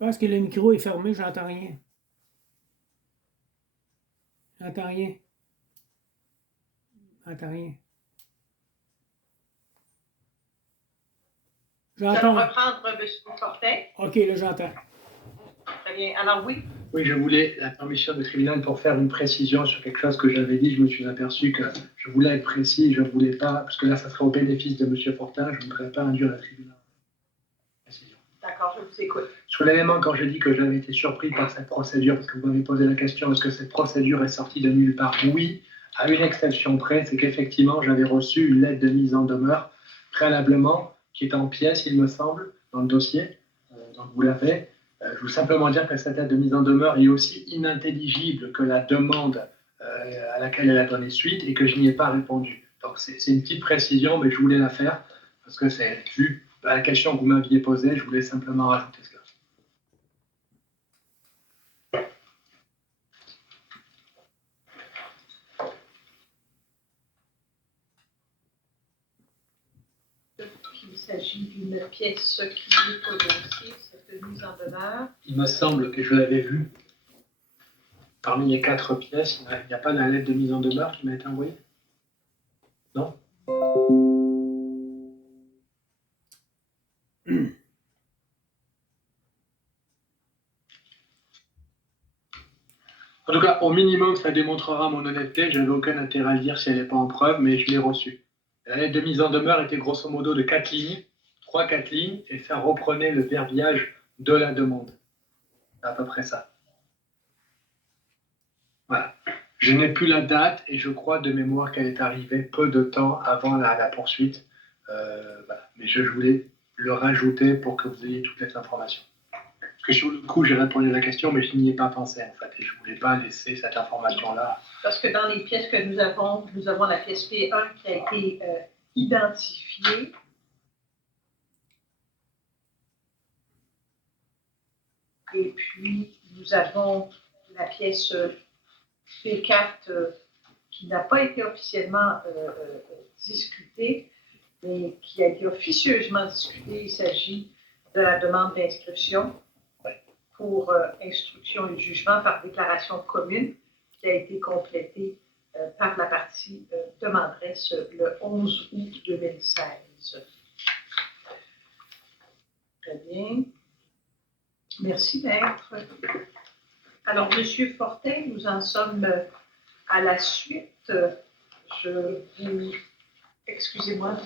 Je pense que le micro est fermé, j'entends rien. J'entends rien. J'entends rien. Nous allons J'entends. reprendre M. Fortin. OK, là, j'entends. Très bien. Alors, oui. Oui, je voulais la permission du tribunal pour faire une précision sur quelque chose que j'avais dit. Je me suis aperçu que je voulais être précis, je ne voulais pas, parce que là, ça serait au bénéfice de M. Fortin, je ne voudrais pas induire le tribunal. Précision. D'accord, je vous écoute. Sur l'élément, quand j'ai dit que j'avais été surpris par cette procédure, parce que vous m'avez posé la question, est-ce que cette procédure est sortie de nulle part? Oui, à une exception près, c'est qu'effectivement, j'avais reçu une lettre de mise en demeure préalablement, qui est en pièces, il me semble, dans le dossier, donc vous l'avez. Je veux simplement dire que cette lettre de mise en demeure est aussi inintelligible que la demande à laquelle elle a donné suite et que je n'y ai pas répondu. Donc c'est une petite précision, mais je voulais la faire parce que c'est vu à la question que vous m'aviez posée, je voulais simplement rajouter cela. Il s'agit d'une pièce qui est au dossier, cette mise en demeure. Il me semble que je l'avais vue. Parmi les 4 pièces, il n'y a pas de lettre de mise en demeure qui m'a été envoyée? Non? En tout cas, au minimum, ça démontrera mon honnêteté. Je n'avais aucun intérêt à le dire si elle n'est pas en preuve, mais je l'ai reçue. La lettre de mise en demeure était grosso modo de 4 lignes, 3-4 lignes, et ça reprenait le verbiage de la demande. À peu près ça. Voilà. Je n'ai plus la date et je crois de mémoire qu'elle est arrivée peu de temps avant la poursuite. Voilà. Mais je voulais le rajouter pour que vous ayez toutes les informations. Parce que sur le coup, j'ai répondu à la question, mais je n'y ai pas pensé en fait. Et je ne voulais pas laisser cette information-là. Parce que dans les pièces que nous avons la pièce P1 qui a été identifiée. Et puis, nous avons la pièce P4 qui n'a pas été officiellement discutée, mais qui a été officieusement discutée. Il s'agit de la demande d'inscription pour instruction et jugement par déclaration commune qui a été complétée par la partie demanderesse le 11 août 2016. Très bien. Merci, maître. Alors, M. Fortin, nous en sommes à la suite. Je vous... Excusez-moi.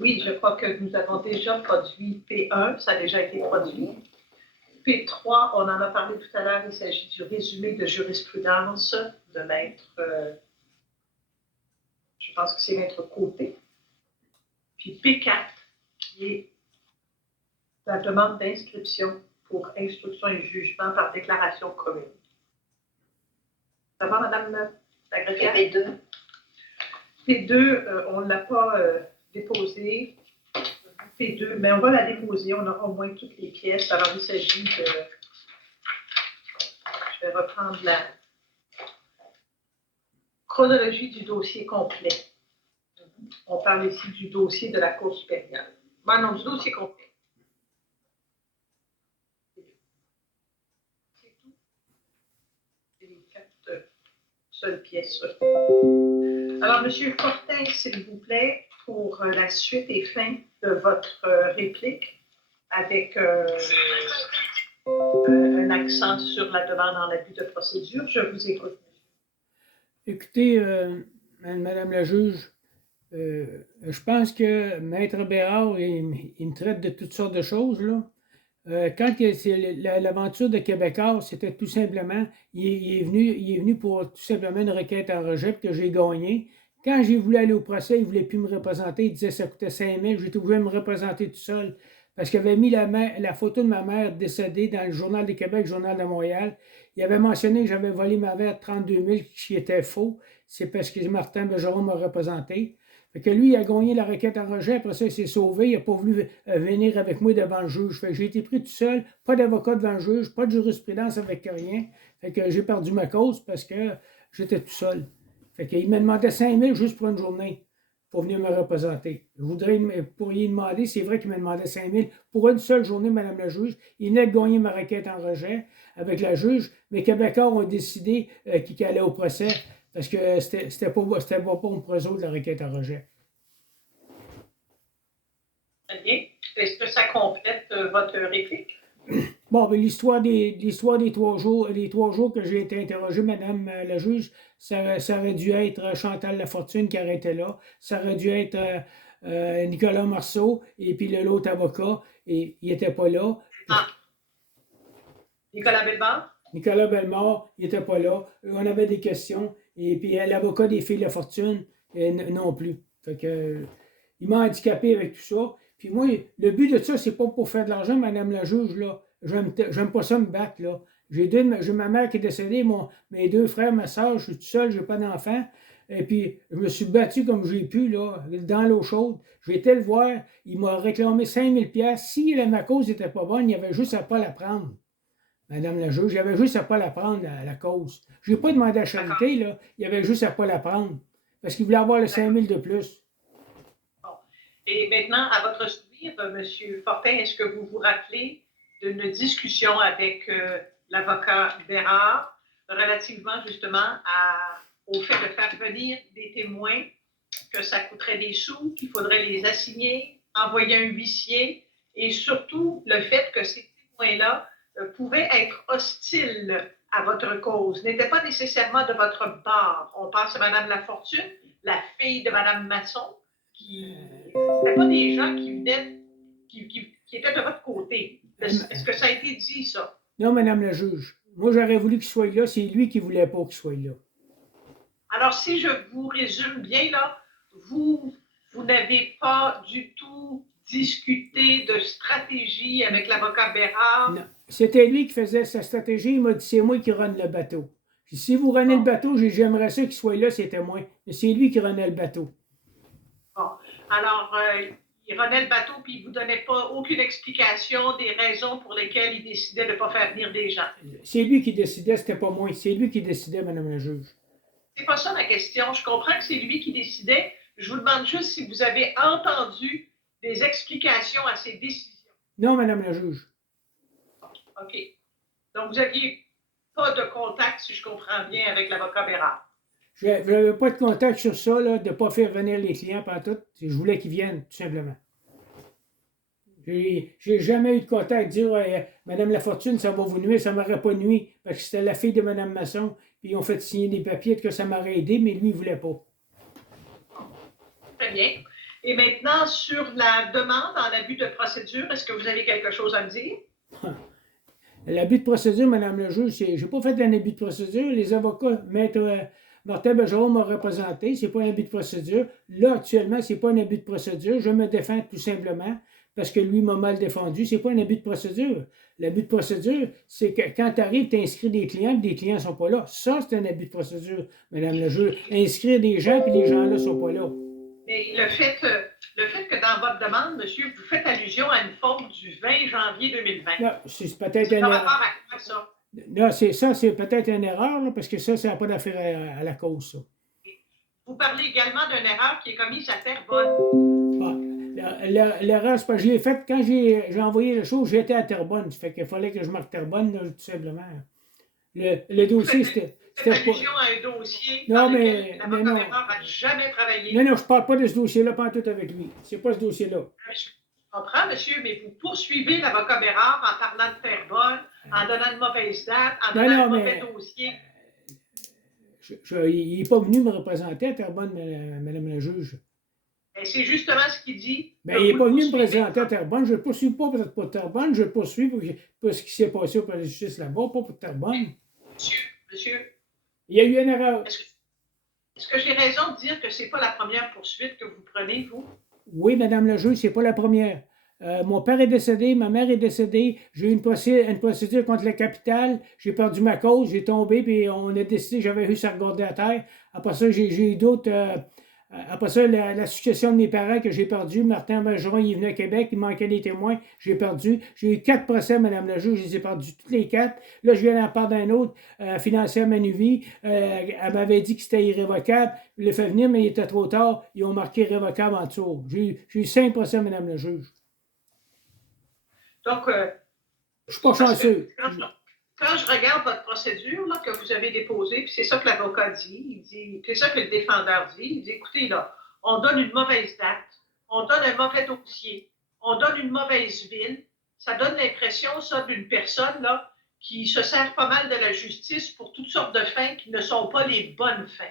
Oui, je crois que nous avons déjà produit P1, ça a déjà été produit. P3, on en a parlé tout à l'heure, il s'agit du résumé de jurisprudence de maître, je pense que c'est maître Côté. Puis P4, qui est la demande d'inscription pour instruction et jugement par déclaration commune. Ça va, Madame la greffière? P2. P2, on ne l'a pas déposé. P2, mais on va la déposer. On aura au moins toutes les pièces. Alors, il s'agit de... Je vais reprendre la chronologie du dossier complet. On parle ici du dossier de la Cour supérieure. Ben non, du dossier complet. C'est tout. C'est les 4 seules pièces. Alors, M. Fortin, s'il vous plaît, pour la suite et fin de votre réplique, avec un accent sur la demande en abus de procédure, je vous écoute. Écoutez, Madame la juge, je pense que Maître Bérard, il me traite de toutes sortes de choses, là. Quand c'est l'aventure de Québécois, c'était tout simplement, il est venu pour tout simplement une requête en rejet que j'ai gagnée. Quand j'ai voulu aller au procès, il ne voulait plus me représenter. Il disait que ça coûtait 5 000. J'étais obligé de me représenter tout seul parce qu'il avait mis la photo de ma mère décédée dans le Journal de Québec, le Journal de Montréal. Il avait mentionné que j'avais volé ma mère 32 000, qui était faux. C'est parce que Martin Bergeron m'a représenté. Fait que lui, il a gagné la requête en rejet. Après ça, il s'est sauvé. Il n'a pas voulu venir avec moi devant le juge. Fait que j'ai été pris tout seul. Pas d'avocat devant le juge. Pas de jurisprudence avec rien. Fait que j'ai perdu ma cause parce que j'étais tout seul. Fait qu'il me demandait 5 000 juste pour une journée. pour venir me représenter. Pourriez demander, c'est vrai qu'il m'a demandé 5 000 pour une seule journée, Madame la juge. Il venait de gagner ma requête en rejet avec la juge, mais Québécois ont décidé qu'il allait au procès parce que c'était pas pour eux autres la requête en rejet. Très bien. Est-ce que ça complète votre réplique? Bon, ben, l'histoire des 3 jours que j'ai été interrogé, Madame la juge, ça aurait dû être Chantal Lafortune qui aurait été là. Ça aurait dû être Nicolas Marceau et puis l'autre avocat, et il n'était pas là. Ah. Nicolas Bellemare? Nicolas Bellemare, il n'était pas là. On avait des questions. Et puis l'avocat des filles Lafortune, non plus. Fait que, il m'a handicapé avec tout ça. Puis moi, le but de ça, c'est pas pour faire de l'argent, Madame la juge, là. J'aime pas ça me battre, là. J'ai ma mère qui est décédée, mes 2 frères, ma soeur, je suis tout seul, j'ai pas d'enfant. Et puis, je me suis battu comme j'ai pu, là, dans l'eau chaude. J'ai été le voir, il m'a réclamé 5 000 $. Si ma cause n'était pas bonne, il y avait juste à pas la prendre. Madame la juge, il y avait juste à pas la prendre, la cause. Je n'ai pas demandé à charité, là, il y avait juste à pas la prendre. Parce qu'il voulait avoir le 5 000 de plus. Bon. Et maintenant, à votre souvenir, M. Fortin, est-ce que vous vous rappelez d'une discussion avec l'avocat Bérard relativement justement au fait de faire venir des témoins, que ça coûterait des sous, qu'il faudrait les assigner, envoyer un huissier, et surtout le fait que ces témoins-là pouvaient être hostiles à votre cause, n'étaient pas nécessairement de votre part. On pense à Mme Lafortune, la fille de Mme Masson, qui n'étaient pas des gens qui venaient, qui étaient de votre côté. Est-ce que ça a été dit, ça? Non, Madame la juge. Moi, j'aurais voulu qu'il soit là. C'est lui qui ne voulait pas qu'il soit là. Alors, si je vous résume bien, là, vous n'avez pas du tout discuté de stratégie avec l'avocat Bérard? Non. C'était lui qui faisait sa stratégie. Il m'a dit, c'est moi qui run le bateau. Puis si vous runnez le bateau, j'aimerais ça qu'il soit là, c'était moi. Mais c'est lui qui runnait le bateau. Bon. Alors, il runnait le bateau, puis il ne vous donnait pas aucune explication des raisons pour lesquelles il décidait de ne pas faire venir des gens. C'est lui qui décidait, c'était pas moi. C'est lui qui décidait, Madame la juge. C'est pas ça ma question. Je comprends que c'est lui qui décidait. Je vous demande juste si vous avez entendu des explications à ses décisions. Non, Madame la juge. OK. Donc, vous n'aviez pas de contact, si je comprends bien, avec l'avocat Bérard. Je n'avais pas de contact sur ça, là, de ne pas faire venir les clients pendant tout. Je voulais qu'ils viennent, tout simplement. J'ai jamais eu de contact, dire Madame Lafortune, ça va vous nuire, ça ne m'aurait pas nuit, parce que c'était la fille de Madame Masson, puis ils ont fait signer des papiers que ça m'aurait aidé, mais lui, il ne voulait pas. Très bien. Et maintenant, sur la demande en abus de procédure, est-ce que vous avez quelque chose à me dire? L'abus de procédure, Madame le juge, je n'ai pas fait un abus de procédure. Les avocats, Maître Martin Bergeron m'a représenté, c'est pas un abus de procédure. Là, actuellement, c'est pas un abus de procédure. Je me défends tout simplement parce que lui m'a mal défendu. C'est pas un abus de procédure. L'abus de procédure, c'est que quand tu arrives, tu inscris des clients, puis des clients ne sont pas là. Ça, c'est un abus de procédure, Madame le juge. Inscrire des gens, puis les gens-là ne sont pas là. Mais le fait que dans votre demande, monsieur, vous faites allusion à une faute du 20 janvier 2020. Non, c'est peut-être un rapport à quoi, ça? Non, c'est peut-être une erreur, là, parce que ça n'a pas d'affaire à la cause, ça. Vous parlez également d'une erreur qui est commise à Terrebonne. L'erreur, c'est pas que je l'ai faite quand j'ai envoyé le show, j'étais à Terrebonne. Ça fait qu'il fallait que je marque Terrebonne, là, tout simplement. Le dossier, c'était pas... allusion à un dossier non, dans mais, lequel l'avocat Bérard n'a jamais travaillé. Non, je ne parle pas de ce dossier-là, pas tout avec lui. C'est pas ce dossier-là. Je comprends, monsieur, mais vous poursuivez l'avocat Bérard en parlant de Terrebonne, en donnant de mauvaises dates, en donnant de mauvais dossiers. Il n'est pas venu me représenter à Terrebonne, Madame la juge. C'est justement ce qu'il dit. Il n'est pas venu me présenter à Terrebonne. Je ne le poursuis pas peut-être pour Terrebonne, je le poursuis pour ce qui s'est passé au palais de justice là-bas, pas pour Terrebonne. Monsieur. Il y a eu une erreur. Est-ce que j'ai raison de dire que ce n'est pas la première poursuite que vous prenez, vous? Oui, Madame la juge, ce n'est pas la première. Mon père est décédé, ma mère est décédée, j'ai eu une procédure contre la capitale, j'ai perdu ma cause, j'ai tombé, puis on a décidé, j'avais eu ça regarder à terre. Après ça, j'ai eu d'autres Après ça, la succession de mes parents que j'ai perdu, Martin Bergeron, il est venu à Québec, il manquait des témoins, j'ai perdu. J'ai eu 4 procès, Madame la juge, je les ai perdus tous les 4. Là, je viens d'en parler d'un autre, financière Manuvie. Elle m'avait dit que c'était irrévocable. Je l'ai fait venir, mais il était trop tard. Ils ont marqué irrévocable en dessous. J'ai eu 5 procès, Madame la juge. Donc, je suis pas chanceux. Quand je regarde votre procédure là, que vous avez déposée, puis c'est ça que l'avocat dit, c'est ça que le défendeur dit, il dit, écoutez, là, on donne une mauvaise date, on donne un mauvais dossier, on donne une mauvaise ville, ça donne l'impression, ça, d'une personne là, qui se sert pas mal de la justice pour toutes sortes de fins qui ne sont pas les bonnes fins.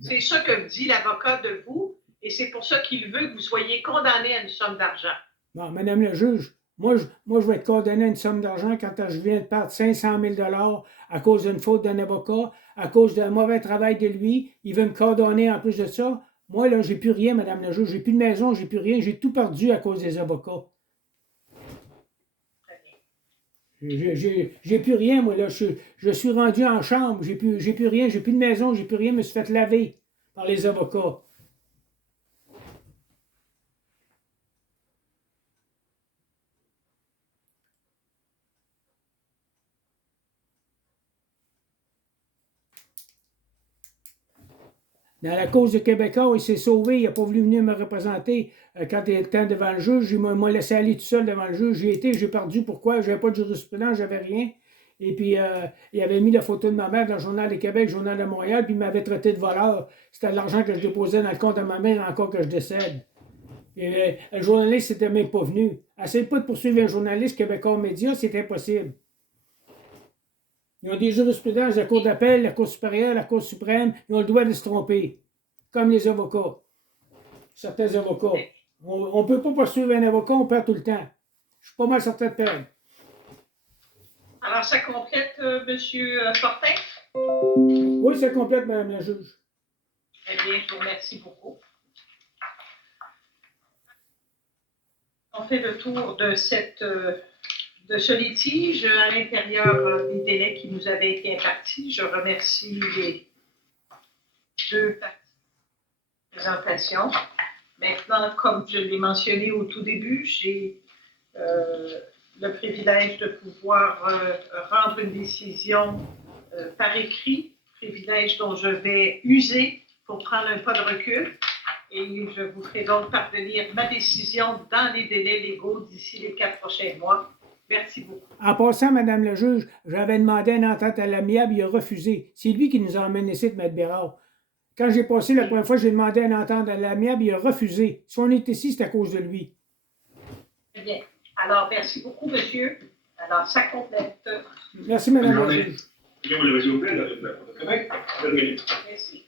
C'est ça que dit l'avocat de vous, et c'est pour ça qu'il veut que vous soyez condamné à une somme d'argent. Bon, Madame la juge, moi, je vais être condamné à une somme d'argent quand je viens de perdre 500 000 à cause d'une faute d'un avocat, à cause d'un mauvais travail de lui. Il veut me condamner en plus de ça. Moi, là, j'ai plus rien, Madame la juge. J'ai plus de maison, j'ai plus rien. J'ai tout perdu à cause des avocats. J'ai plus rien, moi, là. Je suis rendu en chambre. J'ai plus rien. J'ai plus de maison, j'ai plus rien. Je me suis fait laver par les avocats. Dans la cause de Québécois, il s'est sauvé, il n'a pas voulu venir me représenter. Quand il était devant le juge, il m'a laissé aller tout seul devant le juge. J'ai perdu. Pourquoi? Je n'avais pas de jurisprudence, j'avais rien. Et puis, il avait mis la photo de ma mère dans le Journal de Québec, le Journal de Montréal, puis il m'avait traité de voleur. C'était de l'argent que je déposais dans le compte de ma mère encore que je décède. Et, le journaliste n'était même pas venu. Essayez pas de poursuivre un journaliste Québécois Média, c'est impossible. Ils ont des jurisprudences de la Cour d'appel, la Cour supérieure, la Cour suprême. Ils ont le droit de se tromper. Comme les avocats. Certains avocats. On ne peut pas poursuivre un avocat, on perd tout le temps. Je suis pas mal certain de perdre. Alors, ça complète, M. Fortin? Oui, ça complète, Mme la juge. Eh bien, je vous remercie beaucoup. On fait le tour de ce litige à l'intérieur des délais qui nous avaient été impartis. Je remercie les deux parties de présentation. Maintenant, comme je l'ai mentionné au tout début, j'ai le privilège de pouvoir rendre une décision par écrit, privilège dont je vais user pour prendre un pas de recul. Et je vous ferai donc parvenir ma décision dans les délais légaux d'ici les 4 prochains mois. Merci beaucoup. En passant, Madame le juge, j'avais demandé une entente à l'amiable, il a refusé. C'est lui qui nous a emmenés ici, M. Bérard. Quand j'ai passé la première fois, j'ai demandé une entente à l'amiable, il a refusé. Si on est ici, c'est à cause de lui. Très bien. Alors, merci beaucoup, monsieur. Alors, ça complète. Merci, Madame la juge. Merci.